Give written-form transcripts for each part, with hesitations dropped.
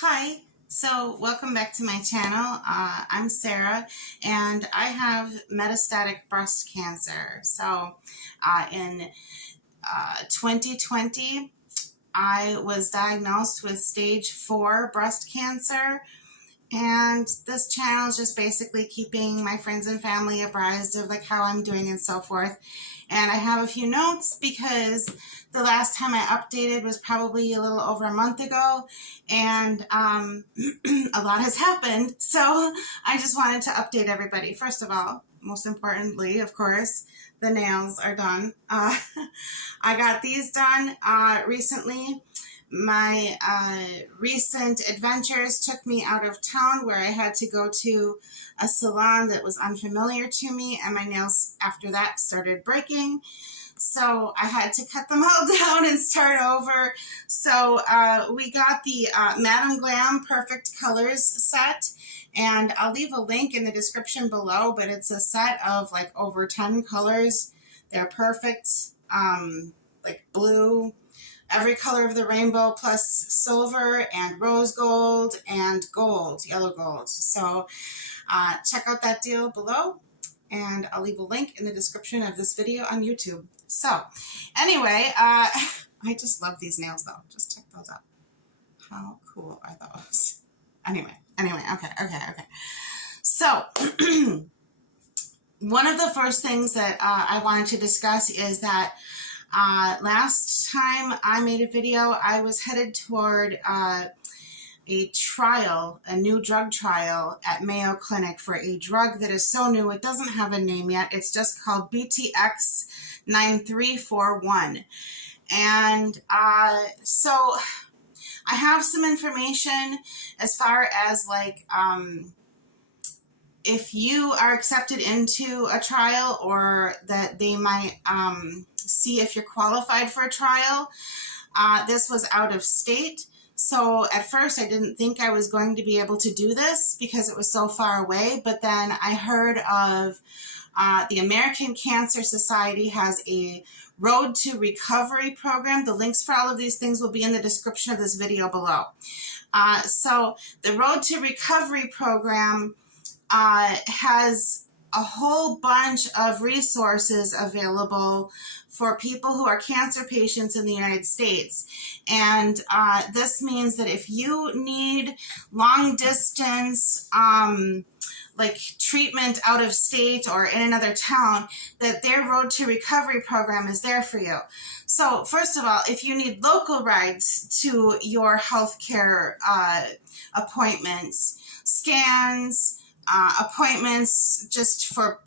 Hi, so welcome back to my channel. I'm Sarah and I have metastatic breast cancer. In 2020, I was diagnosed with stage 4 breast cancer. And this channel is just basically keeping my friends and family apprised of like how I'm doing and so forth. And I have a few notes because the last time I updated was probably a little over a month ago, and a lot has happened. So I just wanted to update everybody. First of all, most importantly, of course, the nails are done. I got these done recently. My recent adventures took me out of town where I had to go to a salon that was unfamiliar to me, and my nails after that started breaking. So I had to cut them all down and start over. So we got the Madam Glam Perfect Colors set, and I'll leave a link in the description below, but it's a set of like over 10 colors. They're perfect, like blue, every color of the rainbow, plus silver and rose gold and gold, yellow gold. So check out that deal below, and I'll leave a link in the description of this video on YouTube. So anyway, I just love these nails though. Just check those out. How cool are those? Anyway, okay. So one of the first things that I wanted to discuss is that last time I made a video, I was headed toward a trial, a new drug trial at Mayo Clinic for a drug that is so new it doesn't have a name yet. It's just called BTX 9341. And so I have some information as far as like if you are accepted into a trial, or that they might see if you're qualified for a trial. This was out of state. So at first I didn't think I was going to be able to do this because it was so far away. But then I heard of the American Cancer Society has a Road to Recovery program. The links for all of these things will be in the description of this video below. So the Road to Recovery program has a whole bunch of resources available for people who are cancer patients in the United States. And this means that if you need long distance like treatment out of state or in another town, that their Road to Recovery program is there for you. So first of all, if you need local rides to your healthcare appointments, scans, appointments just for,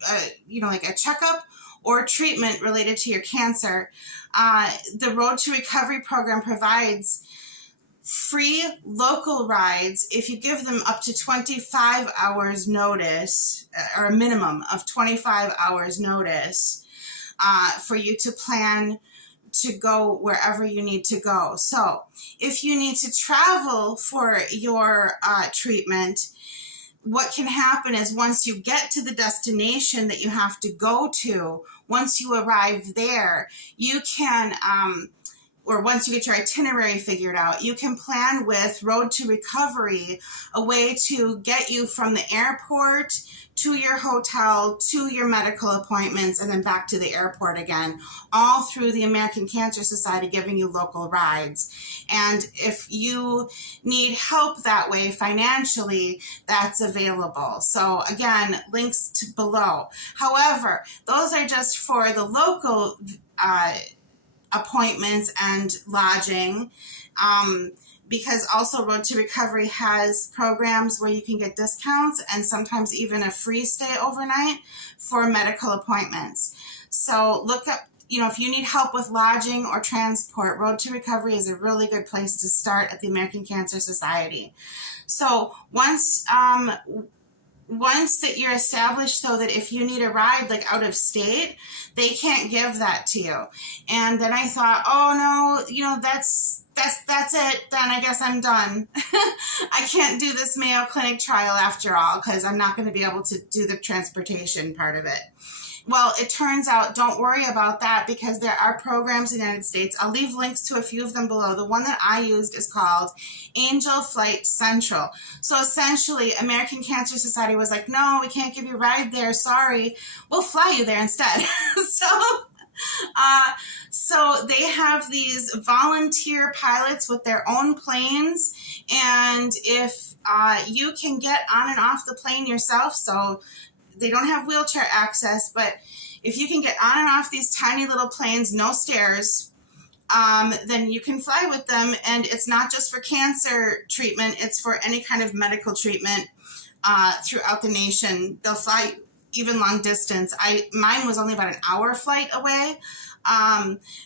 like a checkup or treatment related to your cancer, the Road to Recovery program provides free local rides if you give them up to 25 hours notice, or a minimum of 25 hours notice, for you to plan to go wherever you need to go. So if you need to travel for your treatment, what can happen is once you get to the destination that you have to go to, once you arrive there, you can, or once you get your itinerary figured out, you can plan with Road to Recovery a way to get you from the airport to your hotel, to your medical appointments, and then back to the airport again, all through the American Cancer Society giving you local rides. And if you need help that way financially, that's available. So again, links to below. However, those are just for the local appointments and lodging, because also Road to Recovery has programs where you can get discounts and sometimes even a free stay overnight for medical appointments. So look up, if you need help with lodging or transport, Road to Recovery is a really good place to start at the American Cancer Society. So once that you're established, though, that if you need a ride like out of state, they can't give that to you. And then I thought, oh no, that's it. Then I guess I'm done. I can't do this Mayo Clinic trial after all, because I'm not going to be able to do the transportation part of it. Well, it turns out, don't worry about that, because there are programs in the United States. I'll leave links to a few of them below. The one that I used is called Angel Flight Central. So essentially, American Cancer Society was like, no, we can't give you a ride there. Sorry. We'll fly you there instead. So they have these volunteer pilots with their own planes, and if you can get on and off the plane yourself, so they don't have wheelchair access, but if you can get on and off these tiny little planes, no stairs, then you can fly with them. And it's not just for cancer treatment, it's for any kind of medical treatment throughout the nation. They'll fly even long distance. Mine was only about an hour flight away.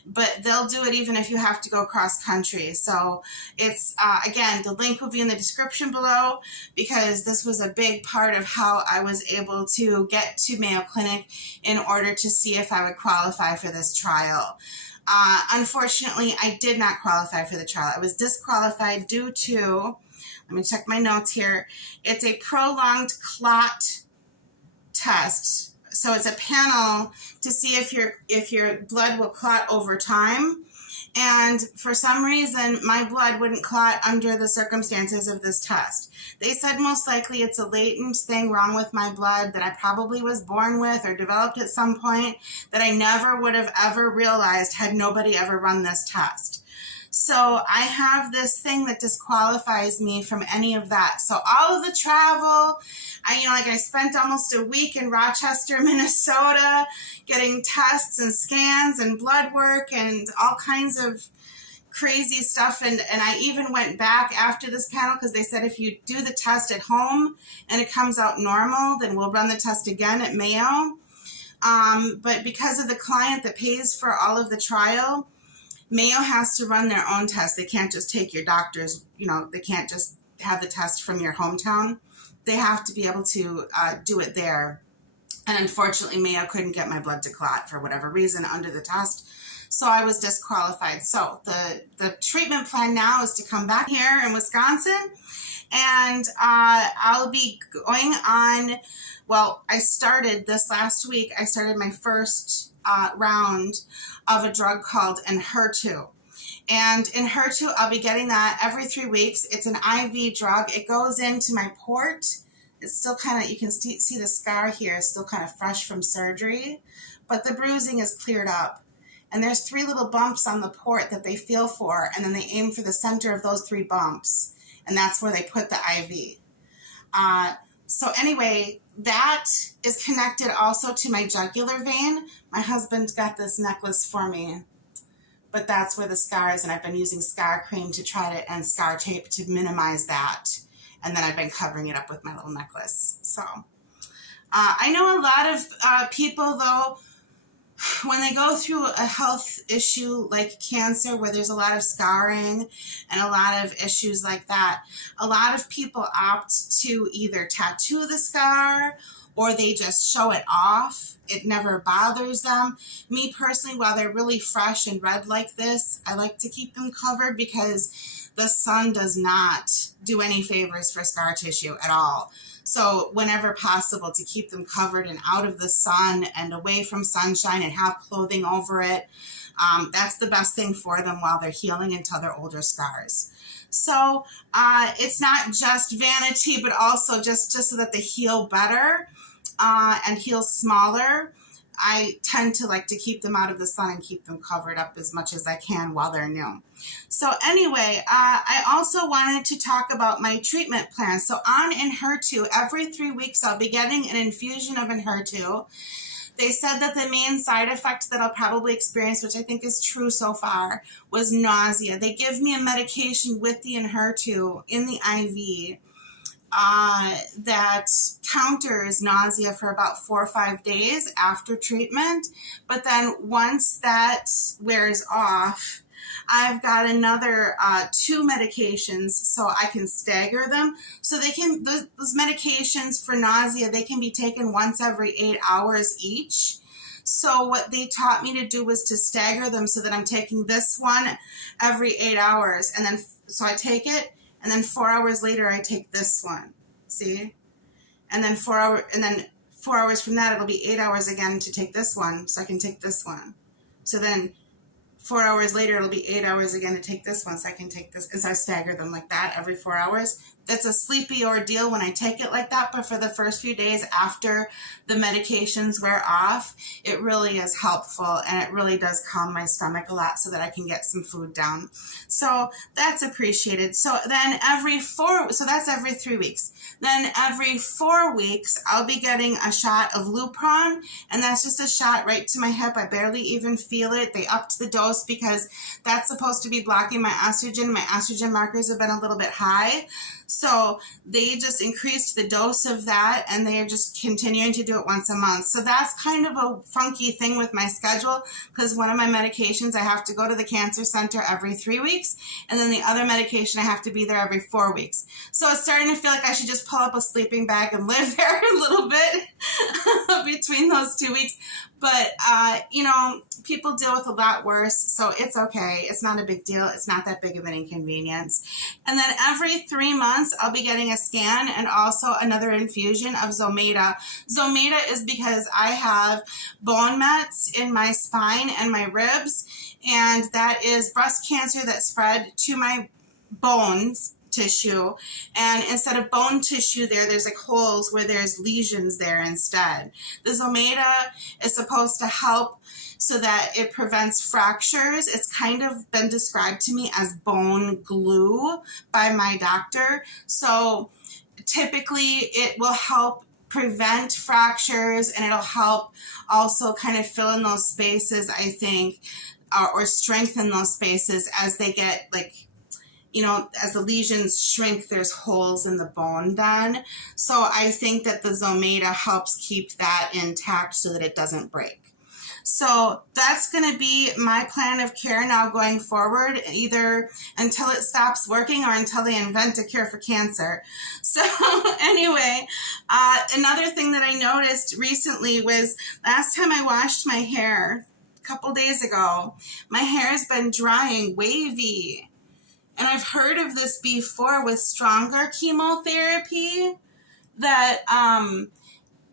But they'll do it even if you have to go cross country. So it's, again, the link will be in the description below, because this was a big part of how I was able to get to Mayo Clinic in order to see if I would qualify for this trial. Unfortunately, I did not qualify for the trial. I was disqualified due to, let me check my notes here. It's a prolonged clot test. So it's a panel to see if your blood will clot over time. And for some reason, my blood wouldn't clot under the circumstances of this test. They said most likely it's a latent thing wrong with my blood that I probably was born with or developed at some point that I never would have ever realized had nobody ever run this test. So I have this thing that disqualifies me from any of that. So all of the travel, I spent almost a week in Rochester, Minnesota, getting tests and scans and blood work and all kinds of crazy stuff. And I even went back after this panel, because they said if you do the test at home and it comes out normal, then we'll run the test again at Mayo. But because of the client that pays for all of the trial, Mayo has to run their own test. They can't just take your doctor's, they can't just have the test from your hometown. They have to be able to do it there. And unfortunately, Mayo couldn't get my blood to clot for whatever reason under the test. So I was disqualified. So the treatment plan now is to come back here in Wisconsin, and I'll be going on, well, I started this last week. I started my first round of a drug called Enhertu. And Enhertu, I'll be getting that every 3 weeks. It's an IV drug. It goes into my port. It's still kind of, you can see the scar here is still kind of fresh from surgery, but the bruising is cleared up. And there's 3 little bumps on the port that they feel for, and then they aim for the center of those 3 bumps, and that's where they put the IV. So anyway, that is connected also to my jugular vein. My husband got this necklace for me, but that's where the scar is, and I've been using scar cream to try to, and scar tape to minimize that. And then I've been covering it up with my little necklace. So I know a lot of people, though, when they go through a health issue like cancer, where there's a lot of scarring and a lot of issues like that, a lot of people opt to either tattoo the scar or they just show it off. It never bothers them. Me personally, while they're really fresh and red like this, I like to keep them covered, because the sun does not do any favors for scar tissue at all. So whenever possible, to keep them covered and out of the sun and away from sunshine and have clothing over it, that's the best thing for them while they're healing until they're older scars. So it's not just vanity, but also just so that they heal better and heal smaller. I tend to like to keep them out of the sun and keep them covered up as much as I can while they're new. So anyway, I also wanted to talk about my treatment plan. So on Enhertu, every 3 weeks I'll be getting an infusion of Enhertu. They said that the main side effect that I'll probably experience, which I think is true so far, was nausea. They give me a medication with the Enhertu in the IV that counters nausea for about 4 or 5 days after treatment. But then once that wears off, I've got another 2 medications so I can stagger them. So they can, those medications for nausea, they can be taken once every 8 hours each. So what they taught me to do was to stagger them so that I'm taking this one every 8 hours. And then, so I take it, and then 4 hours later I take this one. See? And then 4 4 hours from that, it'll be 8 hours again to take this one, so I can take this one. So then 4 hours later, it'll be 8 hours again to take this one, so I can take this, and so I stagger them like that every 4 hours. That's a sleepy ordeal when I take it like that, but for the first few days after the medications wear off, it really is helpful, and it really does calm my stomach a lot so that I can get some food down. So that's appreciated. So then so that's every 3 weeks. Then every 4 weeks, I'll be getting a shot of Lupron, and that's just a shot right to my hip. I barely even feel it. They upped the dose because that's supposed to be blocking my estrogen. My estrogen markers have been a little bit high. So they just increased the dose of that, and they are just continuing to do it once a month. So that's kind of a funky thing with my schedule, because one of my medications, I have to go to the cancer center every 3 weeks, and then the other medication, I have to be there every 4 weeks. So it's starting to feel like I should just pull up a sleeping bag and live there a little bit between those 2 weeks. But, you know, people deal with a lot worse, so it's okay. It's not a big deal. It's not that big of an inconvenience. And then every 3 months, I'll be getting a scan and also another infusion of Zometa. Zometa is because I have bone mets in my spine and my ribs, and that is breast cancer that spread to my bones tissue, and instead of bone tissue there's like holes where there's lesions there instead. The Zometa is supposed to help so that it prevents fractures. It's kind of been described to me as bone glue by my doctor. So typically it will help prevent fractures, and it'll help also kind of fill in those spaces, I think, or strengthen those spaces as they get, like, you know, as the lesions shrink, there's holes in the bone then. So I think that the Zometa helps keep that intact so that it doesn't break. So that's going to be my plan of care now going forward, either until it stops working or until they invent a cure for cancer. So anyway, another thing that I noticed recently was last time I washed my hair a couple days ago, my hair has been drying wavy. And I've heard of this before with stronger chemotherapy, that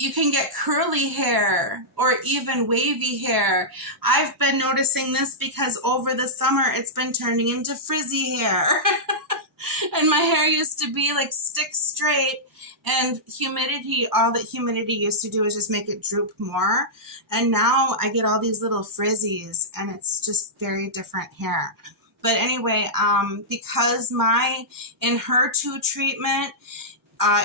you can get curly hair or even wavy hair. I've been noticing this because over the summer it's been turning into frizzy hair. And my hair used to be like stick straight, and humidity, all that humidity used to do is just make it droop more. And now I get all these little frizzies, and it's just very different hair. But anyway, because my Enhertu treatment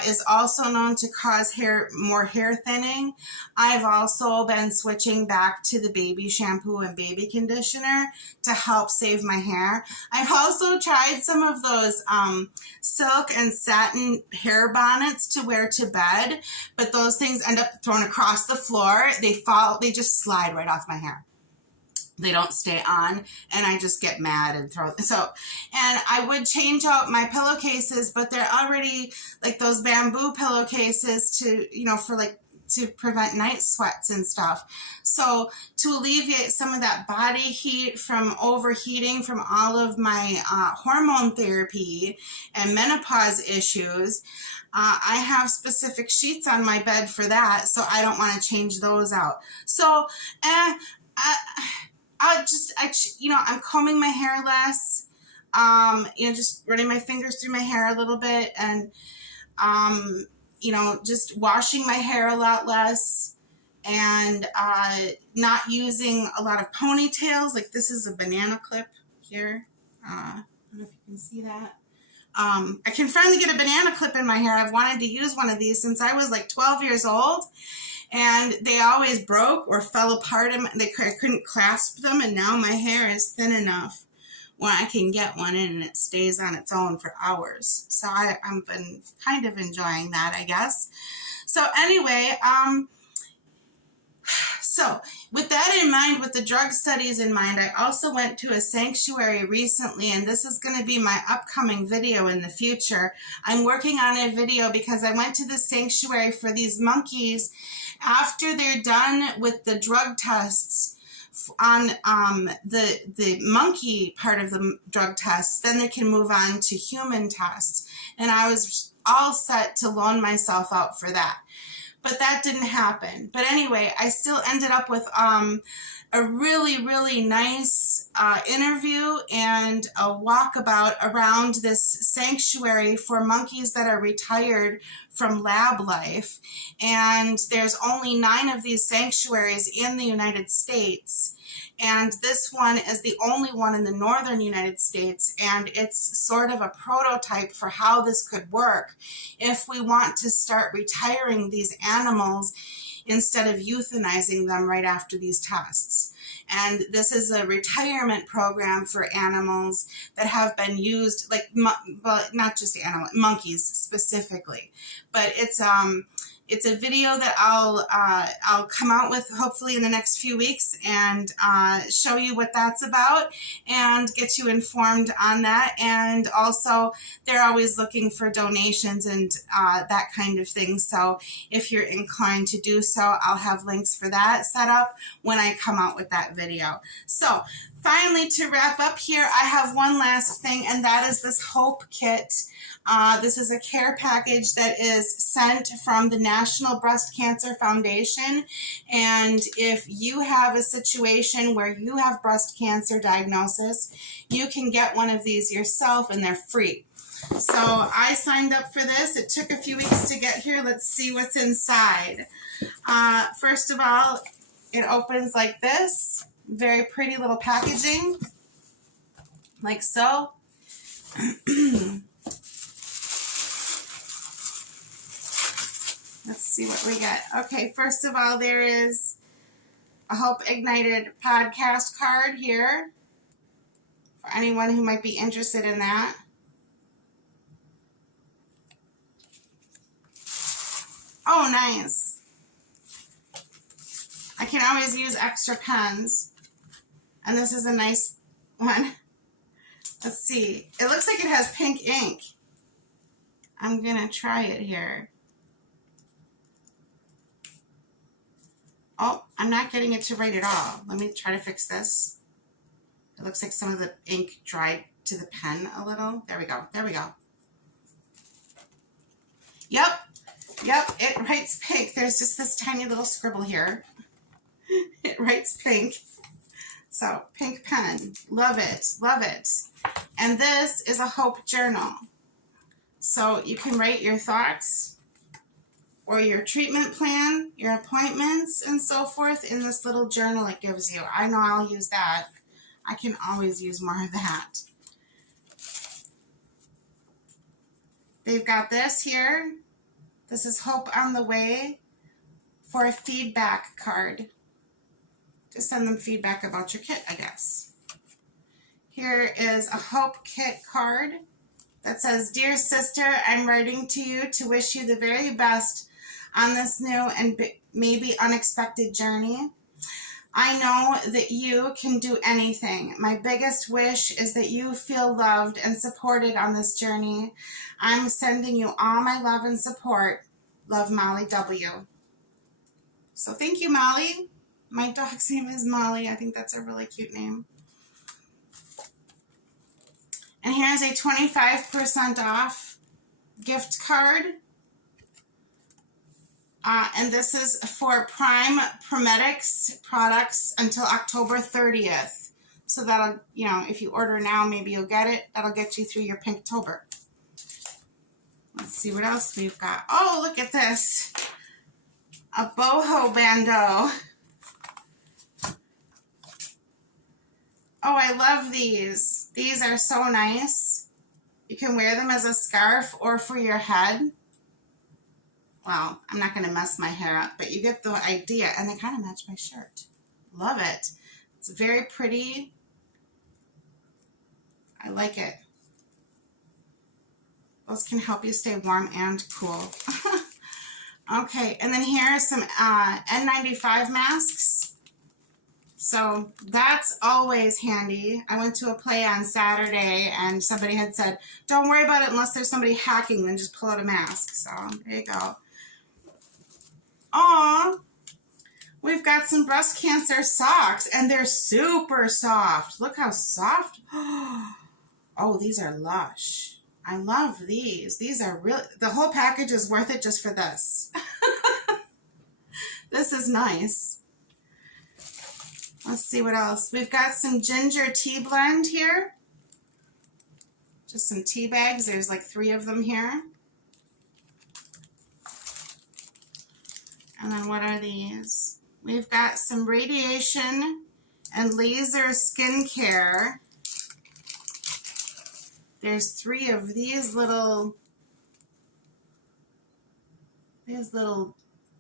is also known to cause more hair thinning, I've also been switching back to the baby shampoo and baby conditioner to help save my hair. I've also tried some of those silk and satin hair bonnets to wear to bed, but those things end up thrown across the floor. They just slide right off my hair. They don't stay on, and I just get mad and and I would change out my pillowcases, but they're already like those bamboo pillowcases to prevent night sweats and stuff. So to alleviate some of that body heat from overheating from all of my hormone therapy and menopause issues, I have specific sheets on my bed for that, so I don't want to change those out. So, I'm combing my hair less, just running my fingers through my hair a little bit, and, just washing my hair a lot less, and not using a lot of ponytails. Like, this is a banana clip here. I don't know if you can see that. I can finally get a banana clip in my hair. I've wanted to use one of these since I was like 12 years old. And they always broke or fell apart, and I couldn't clasp them, and now my hair is thin enough where I can get one in and it stays on its own for hours. So I've been kind of enjoying that, I guess. So anyway, so with that in mind, with the drug studies in mind, I also went to a sanctuary recently, and this is going to be my upcoming video in the future. I'm working on a video because I went to the sanctuary for these monkeys. After they're done with the drug tests on the monkey part of the drug tests, then they can move on to human tests. And I was all set to loan myself out for that. but that didn't happen. But anyway, I still ended up with a really, really nice interview and a walkabout around this sanctuary for monkeys that are retired from lab life. And there's only 9 of these sanctuaries in the United States. And this one is the only one in the northern United States, and it's sort of a prototype for how this could work if we want to start retiring these animals instead of euthanizing them right after these tests. And this is a retirement program for animals that have been used, like, well, not just animals, monkeys specifically. But it's a video that I'll come out with hopefully in the next few weeks and show you what that's about and get you informed on that. And also, they're always looking for donations and that kind of thing. So if you're inclined to do so, I'll have links for that set up when I come out with that video. So finally, to wrap up here, I have one last thing, and that is this Hope Kit. This is a care package that is sent from the National Breast Cancer Foundation. And if you have a situation where you have breast cancer diagnosis, you can get one of these yourself, and they're free. So I signed up for this. It took a few weeks to get here. Let's see what's inside. First of all, it opens like this. Very pretty little packaging, like so. Let's see what we get. Okay, first of all, there is a Hope Ignited podcast card here for anyone who might be interested in that. Oh, nice. I can always use extra pens. And this is a nice one. Let's see. It looks like it has pink ink. I'm going to try it here. Oh, I'm not getting it to write at all. Let me try to fix this. It looks like some of the ink dried to the pen a little. There we go. There we go. Yep. Yep, it writes pink. There's just this tiny little scribble here. It writes pink. So, pink pen. Love it. Love it. And this is a Hope Journal. So, you can write your thoughts or your treatment plan, your appointments, and so forth in this little journal it gives you. I know I'll use that. I can always use more of that. They've got this here. This is Hope on the Way for a feedback card. Just send them feedback about your kit, I guess. Here is a Hope Kit card that says, "Dear sister, I'm writing to you to wish you the very best on this new and maybe unexpected journey. I know that you can do anything. My biggest wish is that you feel loved and supported on this journey. I'm sending you all my love and support. Love, Molly W." So thank you, Molly. My dog's name is Molly. I think that's a really cute name. And here's a 25% off gift card. And this is for Prime Prometics products until October 30th. So that'll, you know, if you order now, maybe you'll get it. That'll get you through your Pinktober. Let's see what else we've got. Oh, look at this. A boho bando. Oh, I love these. These are so nice. You can wear them as a scarf or for your head. Well, I'm not going to mess my hair up, but you get the idea. And they kind of match my shirt. Love it. It's very pretty. I like it. Those can help you stay warm and cool. Okay, and then here are some N95 masks. So that's always handy. I went to a play on Saturday and somebody had said, don't worry about it unless there's somebody hacking, then just pull out a mask. So there you go. Aw, we've got some breast cancer socks and they're super soft. Look how soft. Oh, these are lush. I love these. These are really, the whole package is worth it just for this. This is nice. Let's see what else. We've got some ginger tea blend here. Just some tea bags. There's like 3 of them here. And then what are these? We've got some radiation and laser skincare. There's 3 of these little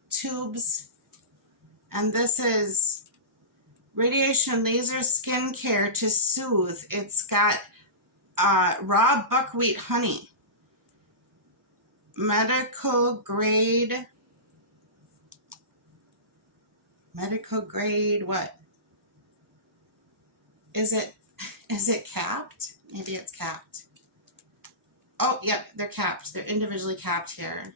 tubes. And this is radiation laser skincare to soothe. It's got raw buckwheat honey. Medical grade what? Is it capped? Maybe it's capped. Oh, yep, they're capped. They're individually capped here.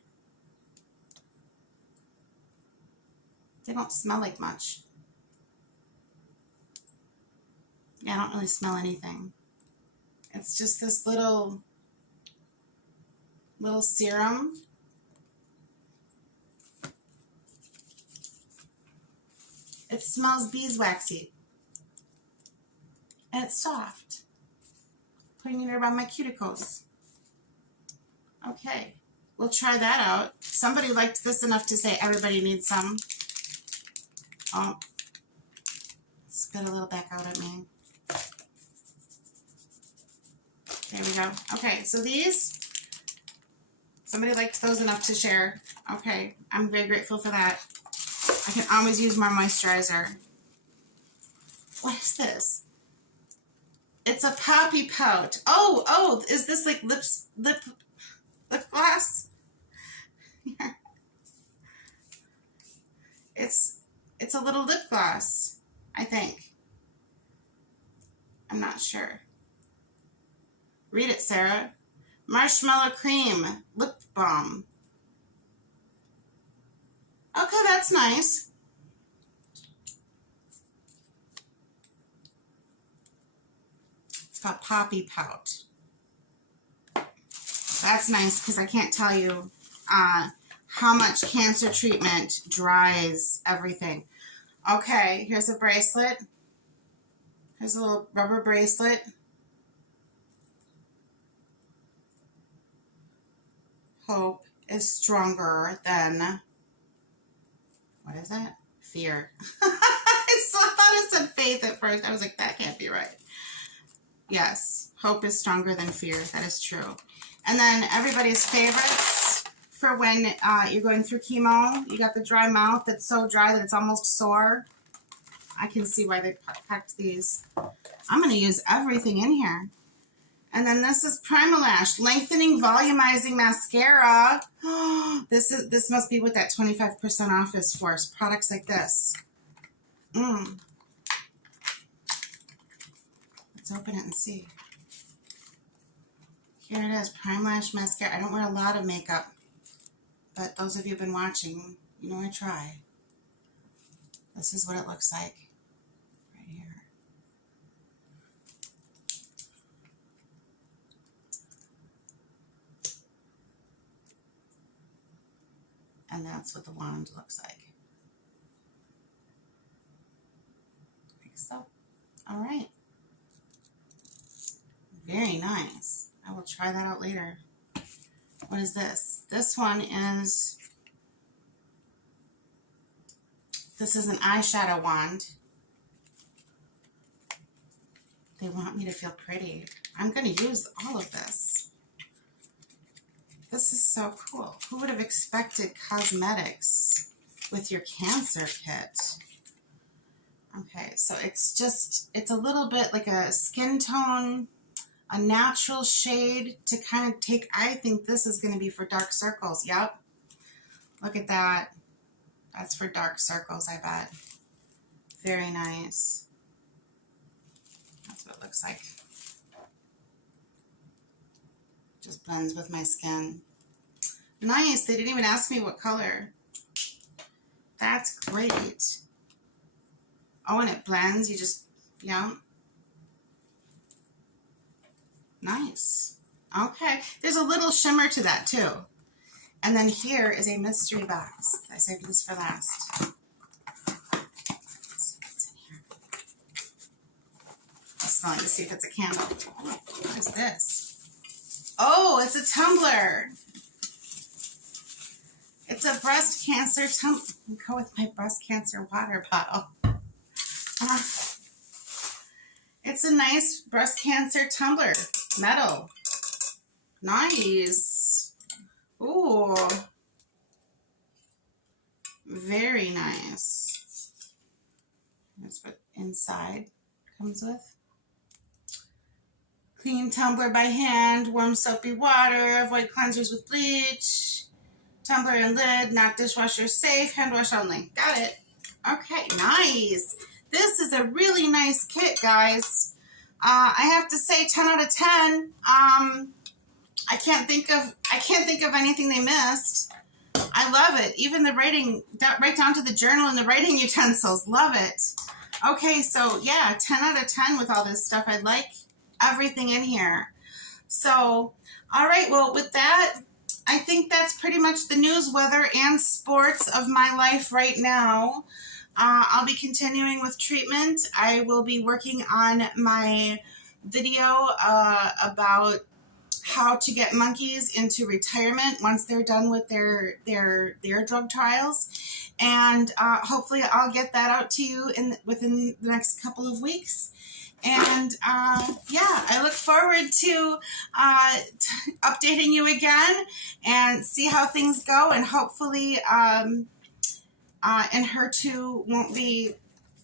They don't smell like much. Yeah, I don't really smell anything. It's just this little serum. It smells beeswaxy. And it's soft. Putting it around my cuticles. Okay, we'll try that out. Somebody liked this enough to say everybody needs some. Oh, spit a little back out at me. There we go. Okay, so these, somebody liked those enough to share. Okay, I'm very grateful for that. I can always use more moisturizer. What is this? It's a poppy pout. Oh, is this like lip gloss? Yeah. It's a little lip gloss, I think. I'm not sure. Read it, Sarah. Marshmallow cream lip balm. Okay, that's nice. It's called Poppy Pout. That's nice because I can't tell you how much cancer treatment dries everything. Okay, here's a bracelet. Here's a little rubber bracelet. Hope is stronger than, what is that? Fear. I thought it said faith at first. I was like, that can't be right. Yes, hope is stronger than fear. That is true. And then everybody's favorites for when you're going through chemo. You got the dry mouth that's so dry that it's almost sore. I can see why they packed these. I'm going to use everything in here. And then this is Primalash Lengthening Volumizing Mascara. This must be what that 25% off is for. Products like this. Let's open it and see. Here it is, Primalash Mascara. I don't wear a lot of makeup, but those of you who've been watching, you know I try. This is what it looks like right here. And that's what the wand looks like. Like so. All right. Very nice. I will try that out later. What is this? This one is, this is an eyeshadow wand. They want me to feel pretty. I'm going to use all of this. This is so cool. Who would have expected cosmetics with your cancer kit? Okay, so it's a little bit like a skin tone, a natural shade to kind of take, I think this is going to be for dark circles. Yep. Look at that. That's for dark circles, I bet. Very nice. That's what it looks like. Just blends with my skin. Nice. They didn't even ask me what color. That's great. Oh, and it blends. You just, yeah. Nice. Okay. There's a little shimmer to that too. And then here is a mystery box. I saved this for last. smelling to see if it's a candle. What is this? Oh, it's a tumbler. It's a breast cancer tumbler. Go with my breast cancer water bottle. It's a nice breast cancer tumbler. Metal. Nice. Ooh. Very nice. That's what inside comes with. Clean tumbler by hand, warm soapy water, avoid cleansers with bleach. Tumbler and lid, not dishwasher safe, hand wash only. Got it. Okay, nice. This is a really nice kit, guys. I have to say 10 out of 10. I can't think of anything they missed. I love it. Even the writing, right down to the journal and the writing utensils. Love it. Okay, so yeah, 10 out of 10 with all this stuff. I like everything in here. So, all right, well, with that, I think that's pretty much the news, weather, and sports of my life right now. I'll be continuing with treatment. I will be working on my video about how to get monkeys into retirement once they're done with their drug trials, and hopefully I'll get that out to you within the next couple of weeks. And yeah, I look forward to updating you again and see how things go, and hopefully and her too won't be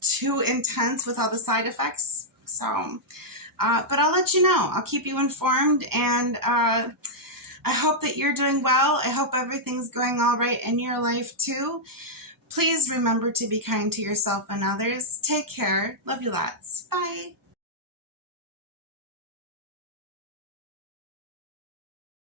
too intense with all the side effects. So but I'll let you know. I'll keep you informed, and I hope that you're doing well. I hope everything's going all right in your life too. Please remember to be kind to yourself and others. Take care. Love you lots. Bye.